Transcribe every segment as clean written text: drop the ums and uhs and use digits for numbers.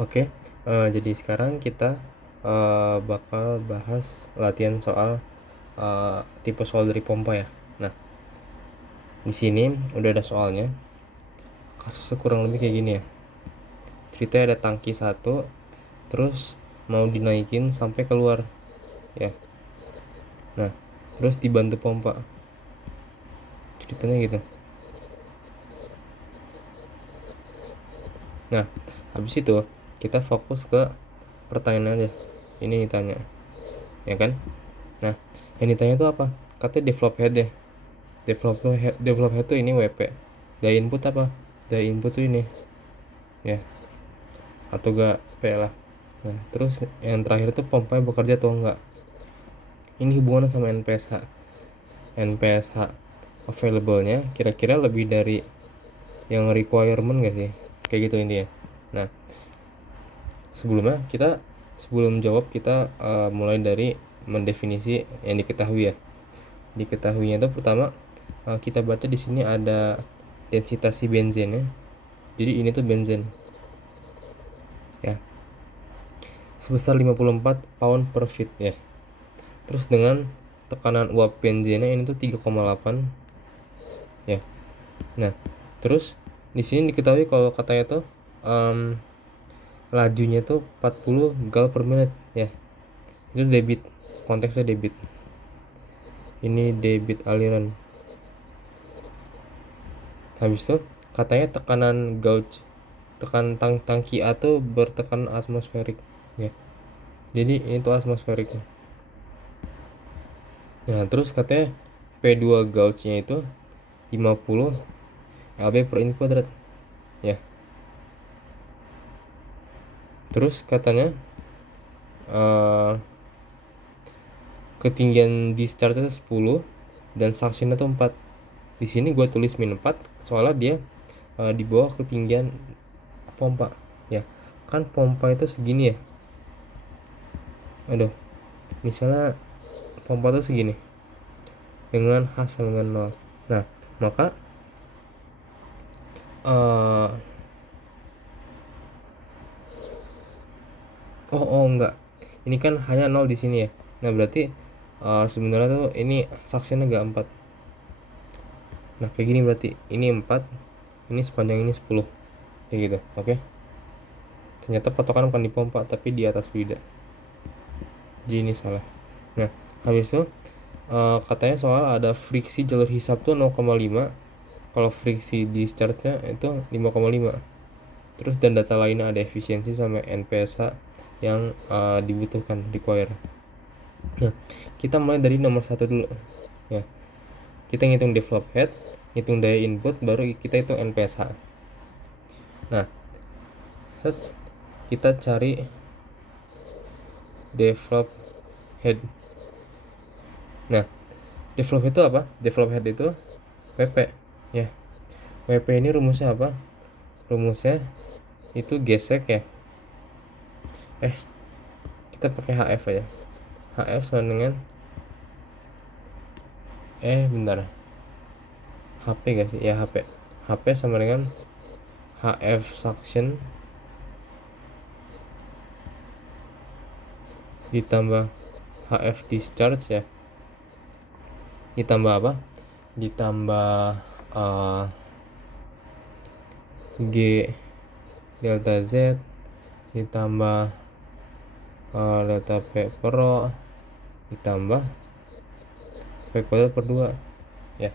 Oke, jadi sekarang kita bakal bahas latihan soal tipe soal dari pompa ya. Nah, di sini udah ada soalnya. Kasusnya kurang lebih kayak gini ya. Ceritanya ada tangki satu, terus mau dinaikin sampai keluar ya. Nah, terus dibantu pompa. Ceritanya gitu. Nah, habis itu kita fokus ke pertanyaan aja. Ini ditanya, ya kan? Nah, yang ditanya itu apa? Katanya develop head ya. Develop head tuh ini WP. Daya input apa? Daya input tuh ini ya, atau gak P lah. Nah, terus yang terakhir tuh pompanya bekerja atau enggak. Ini hubungannya sama NPSH. NPSH available-nya kira-kira lebih dari yang requirement gak sih? Kayak gitu intinya. Nah, sebelum jawab kita mulai dari mendefinisi yang diketahui ya. Diketahuinya itu pertama, kita baca di sini ada densitas si benzennya. Jadi ini tuh benzen ya, sebesar 54 pound per feet ya. Terus dengan tekanan uap benzennya ini tuh 3,8 ya. Nah, terus di sini diketahui kalau katanya tuh lajunya tuh 40 gal per menit ya. Itu debit, konteksnya debit. Ini debit aliran. Habis itu katanya tekanan gauge, tangki A tuh bertekanan atmosferik ya. Jadi ini tuh atmosferik. Nah, terus katanya P2 gauge-nya itu 50 lb per inch kuadrat ya. Terus katanya ketinggian discharge 10 dan suction itu 4. Di sini gue tulis min 4 soalnya dia di bawah ketinggian pompa ya. Kan pompa itu segini ya. Aduh, misalnya pompa itu segini dengan H sama dengan 0. Nah, maka enggak. Ini kan hanya 0 di sini ya. Nah, berarti sebenarnya tuh ini suctionnya enggak 4. Nah, kayak gini berarti ini 4, ini sepanjang ini 10. Kayak gitu. Oke. Ternyata patokan bukan di pompa tapi di atas fluida. Jadi ini salah. Nah, habis itu katanya soal ada friksi jalur hisap tuh 0,5. Kalau friksi discharge-nya itu 5,5. Terus dan data lainnya ada efisiensi sama NPSH yang dibutuhkan, require. Nah, kita mulai dari nomor 1 dulu ya. Kita ngitung develop head, ngitung daya input, baru kita hitung NPSH. Nah, kita cari develop head. Nah, develop head itu apa? Develop head itu WP ya. WP ini rumusnya apa? Rumusnya itu gesek ya. Kita pakai HF aja. HF sama dengan bentar. HP gak sih? Ya, HP. HP sama dengan HF suction ditambah HF discharge ya. Ditambah apa? Ditambah G delta Z ditambah delta P per rho ditambah P kuadrat per 2 ya.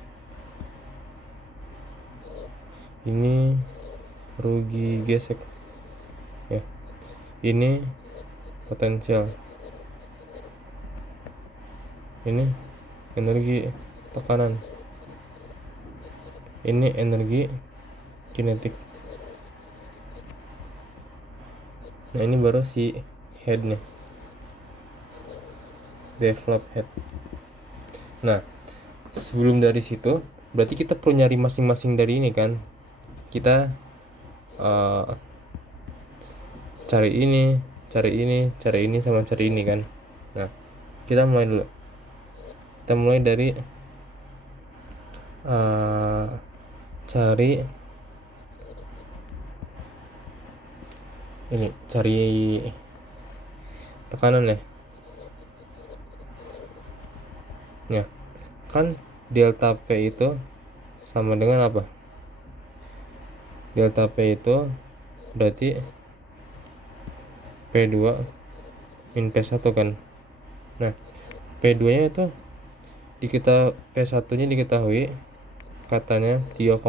Ini rugi gesek ya. Ini potensial, ini energi tekanan, ini energi kinetik. Nah, ini baru si headnya, develop head. Nah, sebelum dari situ berarti kita perlu nyari masing-masing dari ini kan. Kita cari ini, sama cari ini kan. Nah, kita mulai dulu. Kita mulai dari cari ini cari tekanan ya. Nah, kan delta P itu sama dengan apa? Delta P itu berarti P2 min P1 kan. Nah, P2 nya itu P1 nya diketahui katanya 3,8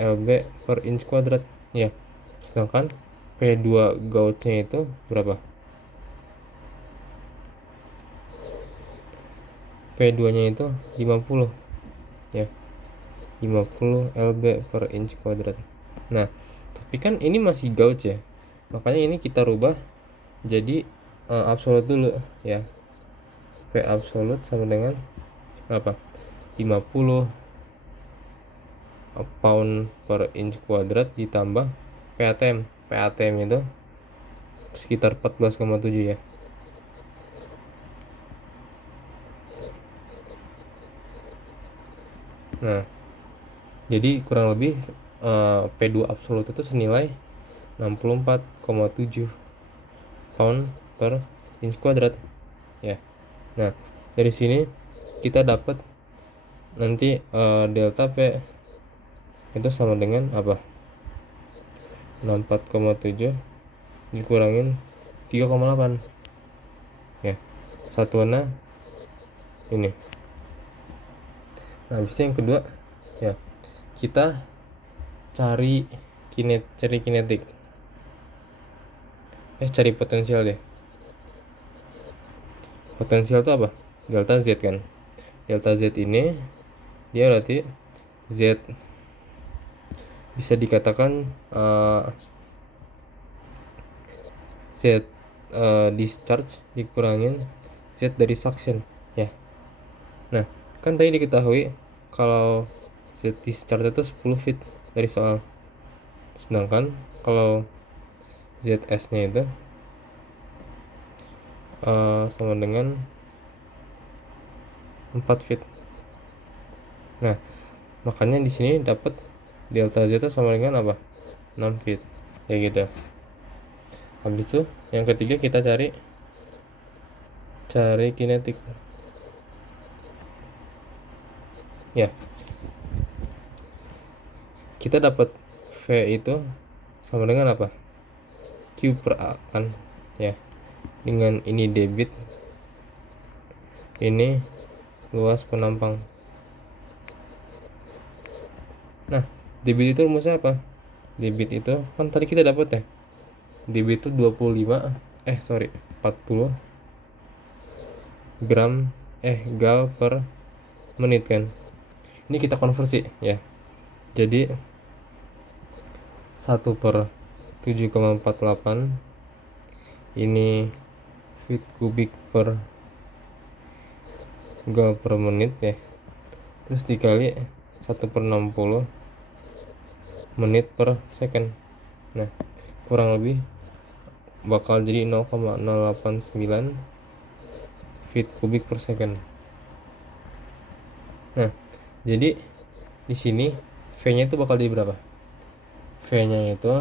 lb per inch kuadrat ya, sedangkan P2 Gauge-nya itu berapa? P2 nya itu 50 ya, 50 lb per inch kuadrat. Nah, tapi kan ini masih gauge ya, makanya ini kita rubah jadi absolut dulu ya. P absolut sama dengan berapa? 50 pound per inch kuadrat ditambah PATM. PATM itu sekitar 14,7 ya. Nah, jadi kurang lebih P2 absolut itu senilai 64,7 pound per inch kuadrat ya. Nah, dari sini kita dapat nanti delta P itu sama dengan apa? 64,7 dikurangin 3,8 ya, satuannya ini. Nah, habis itu yang kedua ya, kita cari kinetik. Cari potensial deh. Potensial itu apa? Delta Z kan. Delta Z ini dia berarti Z bisa dikatakan Z discharge dikurangin Z dari suction ya. Nah, kan tadi diketahui kalau Z discharge itu 10 feet dari soal, sedangkan kalau ZS nya itu sama dengan 4 feet. Nah, makanya di sini dapat delta Z sama dengan apa? 6 feet kayak gitu. Habis itu yang ketiga kita cari kinetik ya. Kita dapat V itu sama dengan apa? Q per A kan ya, dengan ini debit, ini luas penampang. Nah, debit itu rumusnya apa? Debit itu kan tadi kita dapat ya, debit itu 40 gram gal per menit kan. Ini kita konversi ya, jadi 1/7,48 ini feet kubik per gal per menit ya, terus dikali 1/60 menit per second. Nah, kurang lebih bakal jadi 0,089 feet kubik per second. Nah, jadi di sini V-nya itu bakal jadi berapa? V-nya itu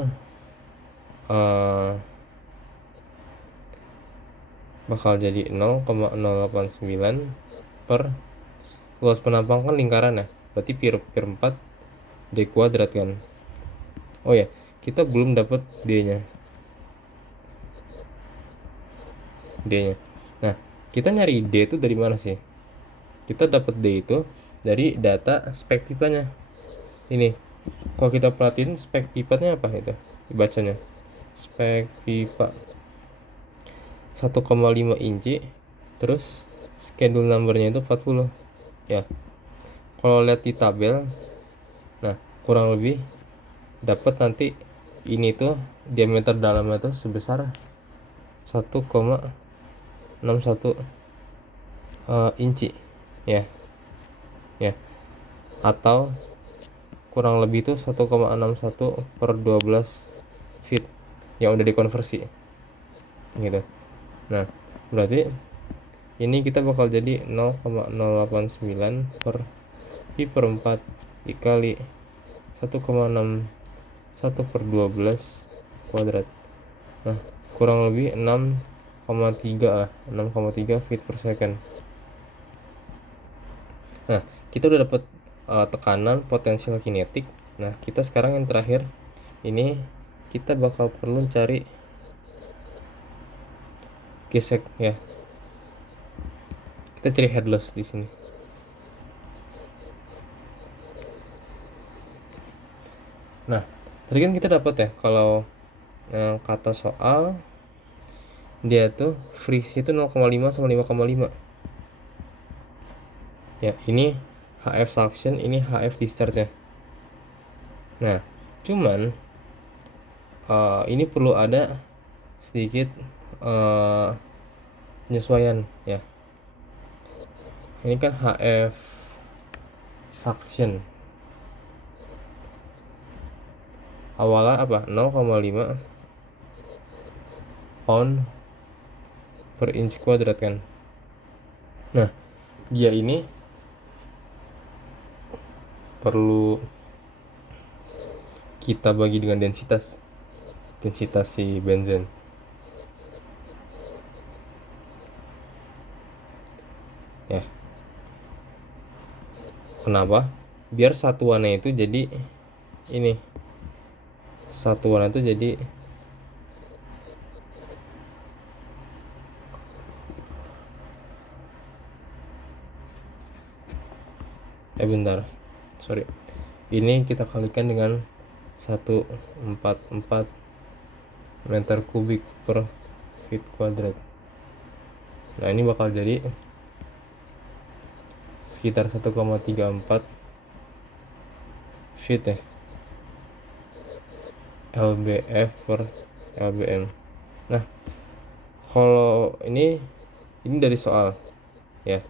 bakal jadi 0,089 per luas penampang kan lingkaran ya, berarti pi 4 D kuadrat kan. Oh ya, kita belum dapat D-nya. Nah, kita nyari D itu dari mana sih? Kita dapat D itu dari data spek pipanya. Ini, kalau kita perhatiin spek pipanya apa itu? Dibacanya. Spek pipa 1,5 inci, terus schedule numbernya itu 40 ya. Kalau lihat di tabel, nah kurang lebih dapat nanti ini tuh diameter dalamnya tuh sebesar 1,61 inci ya, atau kurang lebih tuh 1,61 per 12 feet yang udah dikonversi gitu. Nah, berarti ini kita bakal jadi 0,089 per pi per 4 dikali 1,61 per 12 kuadrat. Nah, kurang lebih 6,3 lah, 6,3 feet per second. Nah, kita udah dapat tekanan, potensial kinetik. Nah, kita sekarang yang terakhir ini kita bakal perlu cari gesek ya. Kita cari head loss di sini. Nah, tadi kan kita dapat ya kalau kata soal dia tuh friksi itu 0,5 sama 5,5. Ya, ini HF suction, ini HF discharge ya. Nah, cuman ini perlu ada sedikit penyesuaian ya. Ini kan HF suction awalnya apa 0,5 pound per inch kuadrat kan. Nah, dia ini perlu kita bagi dengan densitas si benzen. Ya. Kenapa? Biar satuannya itu jadi ini. Satuannya itu jadi bentar. Sorry. Ini kita kalikan dengan 144 meter kubik per feet kuadrat. Nah, ini bakal jadi sekitar 1,34 feet ya. LBF per LBM. Nah, kalau ini dari soal ya,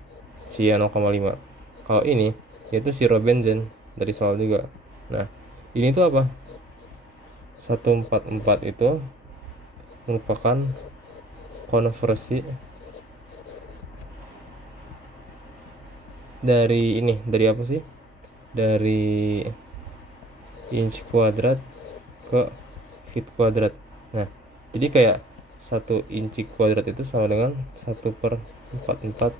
si 0,5. Kalau ini yaitu sirobenzen dari soal juga. Nah, ini tuh apa? 144 itu merupakan konversi dari ini, dari apa sih? Dari inch kuadrat ke feet kuadrat. Nah, jadi kayak 1 inci kuadrat itu sama dengan 1/44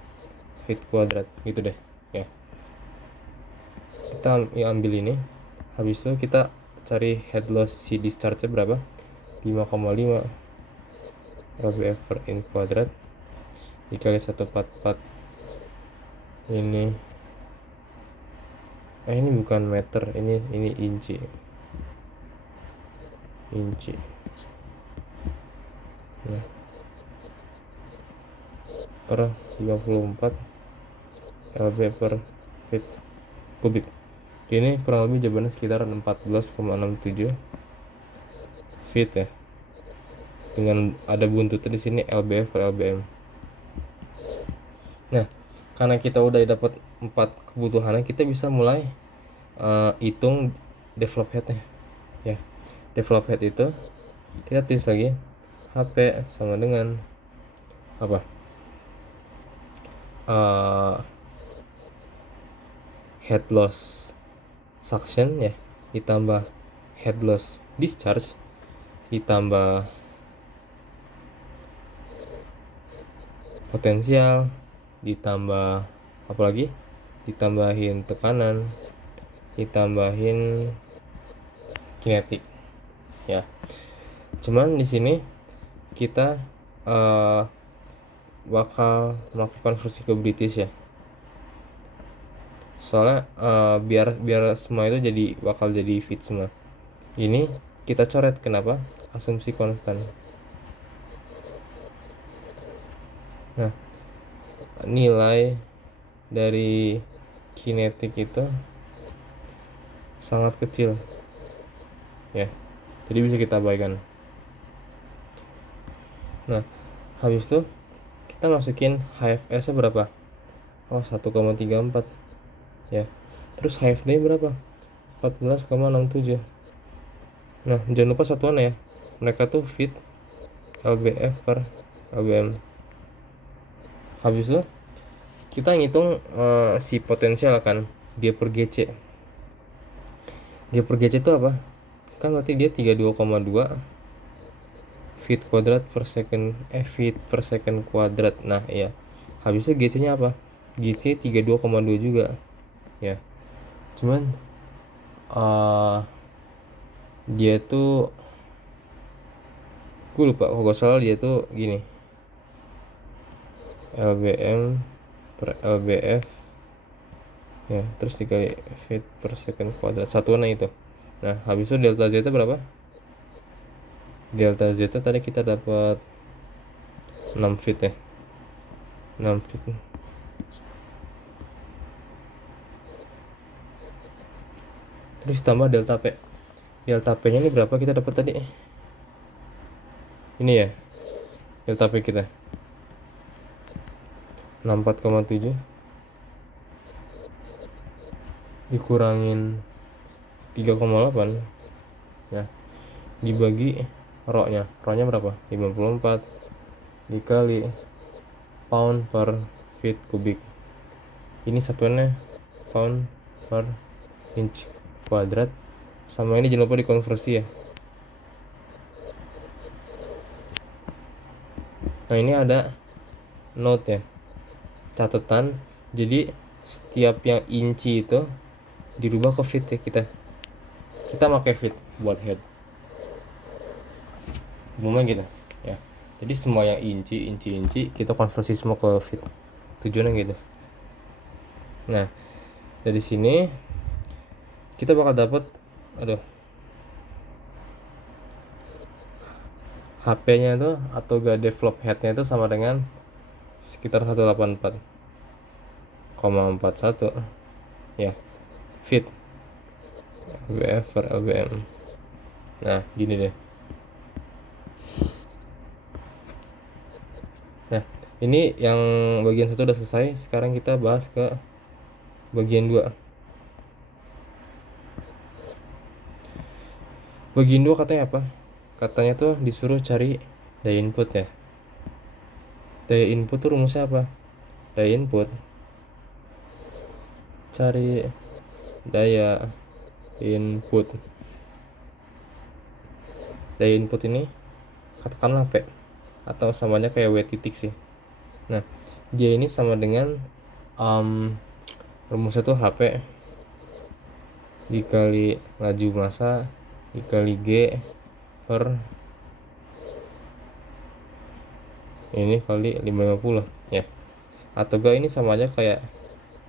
feet kuadrat gitu deh ya. Kita ambil ini, habis itu kita cari head loss si discharge berapa, 5,5 lbf per inch kuadrat dikali 144. Ini ini bukan meter, ini inci nah, per 54 lbf per feet kubik. Ini kurang lebih jawabannya sekitar 14,67 feet ya, dengan ada buntutnya di sini lbf per lbm. Nah, karena kita udah dapat 4 kebutuhannya, kita bisa mulai hitung develop headnya ya. Develop head itu kita tulis lagi HP sama dengan apa, head loss suction ya, ditambah head loss discharge, ditambah potensial, ditambah apa lagi, ditambahin tekanan, ditambahin kinetik ya. Cuman di sini kita bakal melakukan konversi ke British ya, soalnya biar semua itu bakal jadi feet semua. Ini kita coret, kenapa? Asumsi konstan. Nah, nilai dari kinetik itu sangat kecil ya, jadi bisa kita abaikan. Nah, habis itu kita masukin HFS nya berapa? 1,34 ya. Terus HFD berapa? 14,67. Nah, jangan lupa satuan ya, mereka tuh feet lbf per lbm. Habis itu kita ngitung si potensial kan, dia per GC. Dia per GC itu apa? Kan berarti dia 32,2 feet kuadrat per second, feet per second kuadrat. Nah iya, habis itu GC nya apa? GC 32,2 juga ya, cuman dia tuh gue lupa, kalau gak salah dia tuh gini, LBM per LBF ya, terus dikali feet per second kuadrat satuannya itu. Nah habis itu delta Z berapa? Delta Z tadi kita dapat 6 feet ya, 6 feet. Terus tambah delta P. Delta P nya ini berapa kita dapat tadi? Ini ya, delta P kita 64,7 dikurangin 3,8 ya, dibagi rho-nya berapa? 54 dikali pound per feet kubik. Ini satuannya pound per inch kuadrat, sama ini jangan lupa dikonversi ya. Nah ini ada note ya, catatan. Jadi setiap yang inci itu dirubah ke feet ya, kita pakai feet buat head umumnya gitu ya. Jadi semua yang inci kita konversi semua ke feet, tujuannya gitu. Nah dari sini kita bakal dapat HP nya tuh atau gak develop headnya itu sama dengan sekitar 184,41 ya feet LBF per LBM. Nah gini deh. Nah ini yang bagian 1 udah selesai. Sekarang kita bahas ke bagian 2. Bagian 2 katanya apa? Katanya tuh disuruh cari daya input ya. Daya input tuh rumusnya apa? Daya input, cari daya input. Daya input ini katakanlah P, atau samanya kayak W titik sih. Nah dia ini sama dengan rumusnya tuh HP dikali laju massa dikali G per ini kali 550 ya. Atau enggak ini sama aja kayak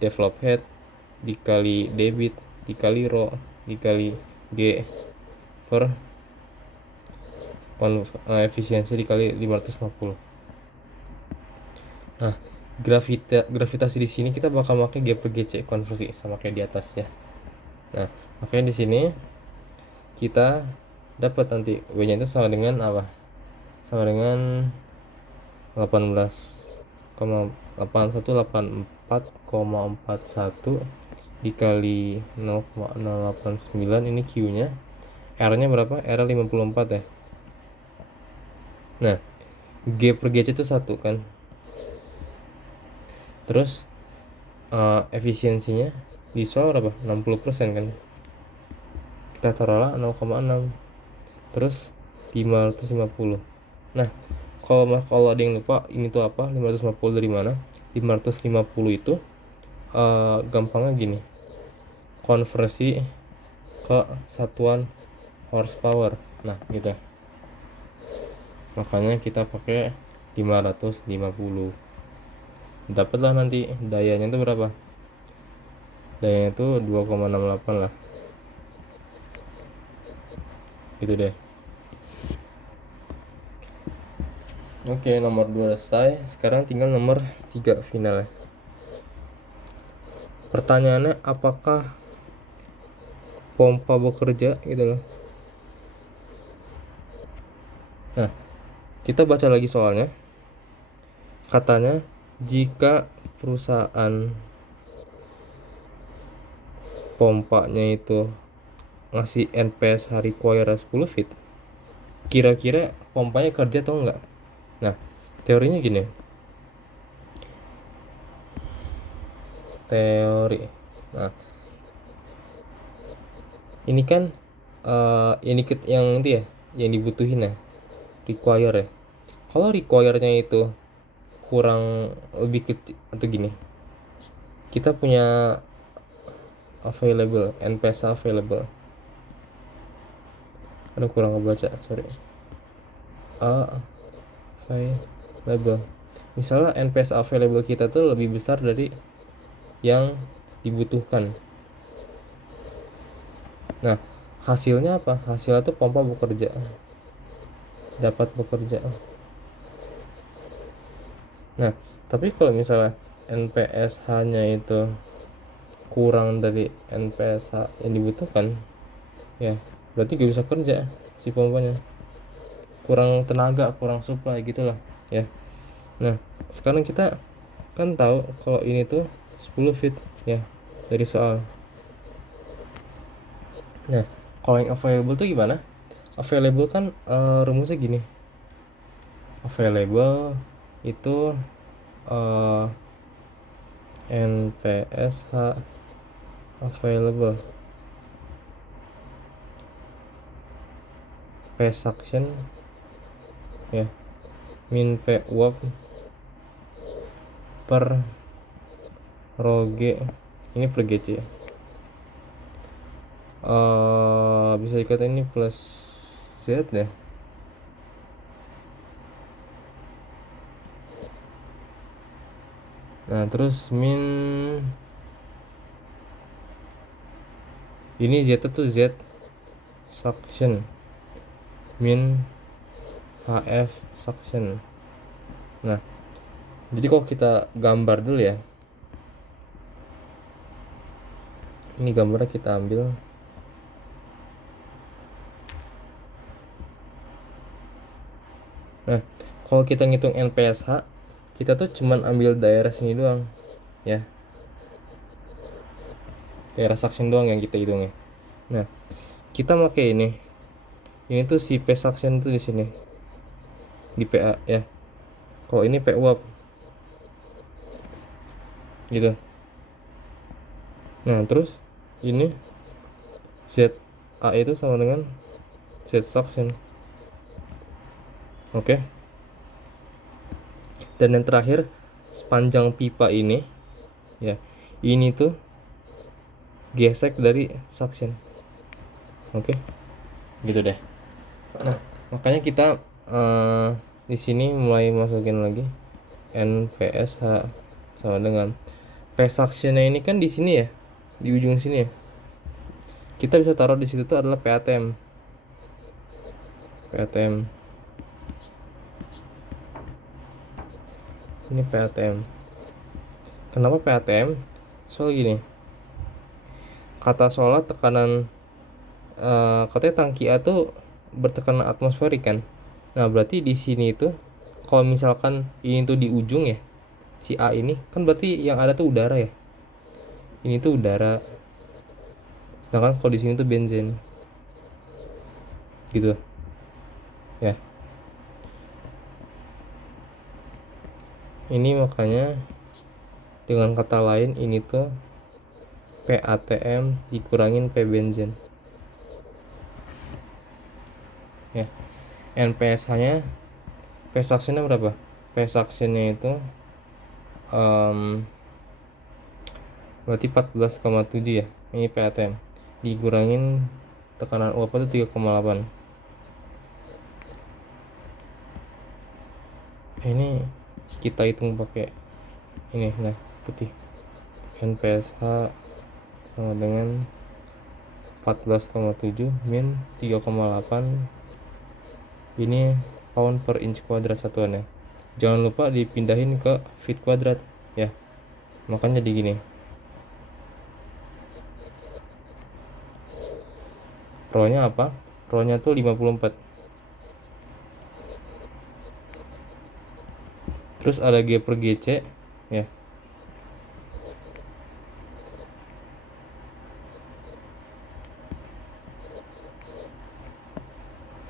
develop head dikali debit dikali rho dikali G per efisiensi dikali 550. Nah gravitasi di sini kita bakal pakai G per GC konversi sama kayak di atas ya. Nah makanya di sini kita dapat nanti W nya itu sama dengan apa? Sama dengan 18,8184,41 dikali 0,089. Ini Q nya, R nya berapa? R 54 ya. Nah G per GC itu 1 kan. Terus efisiensinya di soal berapa? 60% kan. Kita taruhlah 0,6. Terus 550. Nah kalau ada yang lupa ini tuh apa, 550 dari mana? 550 itu gampangnya gini, konversi ke satuan horsepower. Nah gitu, makanya kita pakai 550. Dapatlah nanti dayanya itu berapa? Dayanya itu 2,68 lah gitu deh. Oke, nomor 2 selesai. Sekarang tinggal nomor 3 final ya. Pertanyaannya apakah pompa bekerja gitu loh. Nah kita baca lagi soalnya. Katanya jika perusahaan pompanya itu ngasih NPS require 10 feet, kira-kira pompanya kerja atau enggak? Nah teorinya gini, teori. Nah ini kan yang itu ya yang dibutuhin ya, require ya. Kalau require-nya itu kurang lebih kecil atau gini, kita punya available, nps available, aduh kurang kebaca, sorry. Available, misalnya nps available kita tuh lebih besar dari yang dibutuhkan. Nah, hasilnya apa? Hasilnya tuh pompa bekerja, dapat bekerja. Nah, tapi kalau misalnya NPSH-nya itu kurang dari NPSH yang dibutuhkan, ya berarti gak bisa kerja si pompanya, kurang tenaga, kurang supply gitulah ya. Nah, sekarang kita kan tahu kalau ini tuh 10 feet ya dari soal. Nah, kalau yang available tuh gimana? Available kan rumusnya gini. Available itu NPSH available P suction ya min P uap per rho G, ini per GC ya. Bisa dikatakan ini plus Z deh. Nah, terus min ini Z itu Z suction min HF suction. Nah, jadi kalau kita gambar dulu ya, ini gambarnya kita ambil. Nah, kalau kita ngitung NPSH, kita tuh cuman ambil daerah sini doang ya, daerah suction doang yang kita hitung ya. Nah, kita pakai ini tuh si P suction tuh di sini di PA ya. Kalau ini P uap gitu. Nah, terus ini ZA itu sama dengan Z suction. Oke. Dan yang terakhir, sepanjang pipa ini ya, ini tuh gesek dari suction. Oke. Gitu deh. Nah, makanya kita di sini mulai masukin lagi NPSH sama dengan P suctionnya ini kan di sini ya, di ujung sini ya. Kita bisa taruh di situ tuh adalah PATM. PATM. Ini PATM. Kenapa PATM? Soal gini. Kata soalnya tekanan katanya tangki A tuh bertekanan atmosferik kan. Nah, berarti di sini itu kalau misalkan ini tuh di ujung ya, si A ini kan berarti yang ada tuh udara ya. Ini tuh udara. Sedangkan kalau di sini tuh bensin. Gitu. Ya. Ini makanya dengan kata lain ini tuh PATM dikurangin P bensin. Ya. NPSH-nya P suction-nya berapa? P suction-nya itu berarti 14,7 ya. Ini PATM. Dikurangin tekanan uap itu 3,8. Ini kita hitung pakai ini, nah putih. NPSH sama dengan 14,7 min 3,8. Ini pound per inch kuadrat satuannya. Jangan lupa dipindahin ke feet kuadrat ya. Makanya di gini. Rho-nya apa? Rho-nya tuh 54. Terus ada G per GC ya.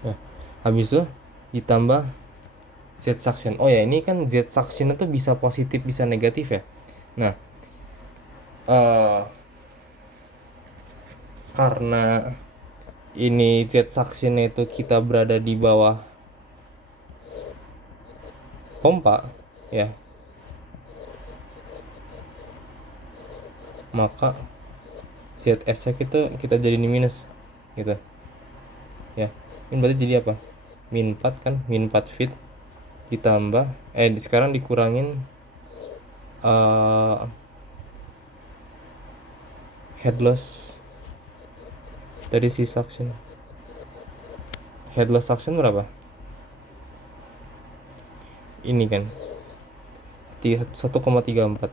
Nah, habis itu ditambah Z suction. Oh ya, ini kan Z suction itu bisa positif bisa negatif ya. Nah, karena ini Z suction itu kita berada di bawah pompa ya, maka ZS nya kita jadi minus gitu ya. Ini berarti jadi apa, min 4 kan, min 4 feet ditambah sekarang dikurangin head loss dari si suction. Head loss suction berapa? Ini kan 1,34.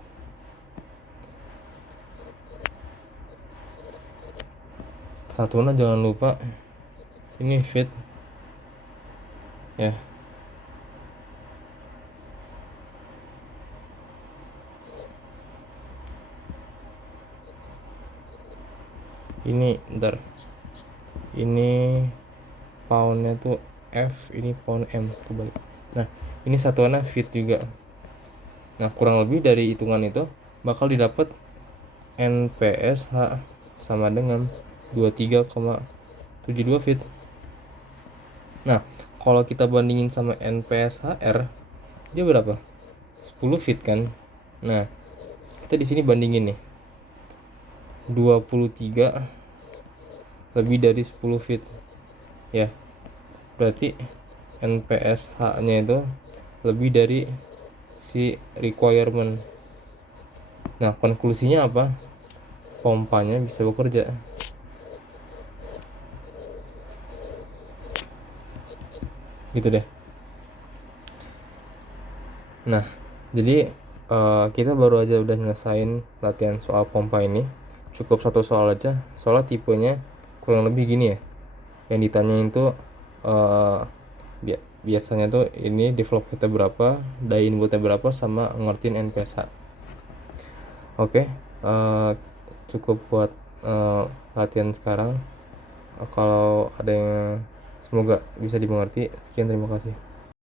Satunya jangan lupa ini feet ya. Ini ntar ini poundnya tuh F, ini pound M kebalik. Nah ini satuannya feet juga. Nah kurang lebih dari hitungan itu bakal didapat NPSH sama dengan 23,72 feet. Nah kalau kita bandingin sama NPSHR dia berapa, 10 feet kan. Nah kita di sini bandingin nih 23 lebih dari 10 feet ya, berarti NPSH nya itu lebih dari si requirement. Nah konklusinya apa, pompanya bisa bekerja gitu deh. Nah jadi kita baru aja udah nyelesain latihan soal pompa ini, cukup satu soal aja, soalnya tipenya kurang lebih gini ya. Yang ditanyain tuh biasanya tuh ini develop kita berapa, die inputnya berapa, sama ngertiin NPSH. Oke, cukup buat latihan sekarang. Kalau ada yang, semoga bisa dimengerti. Sekian, terima kasih.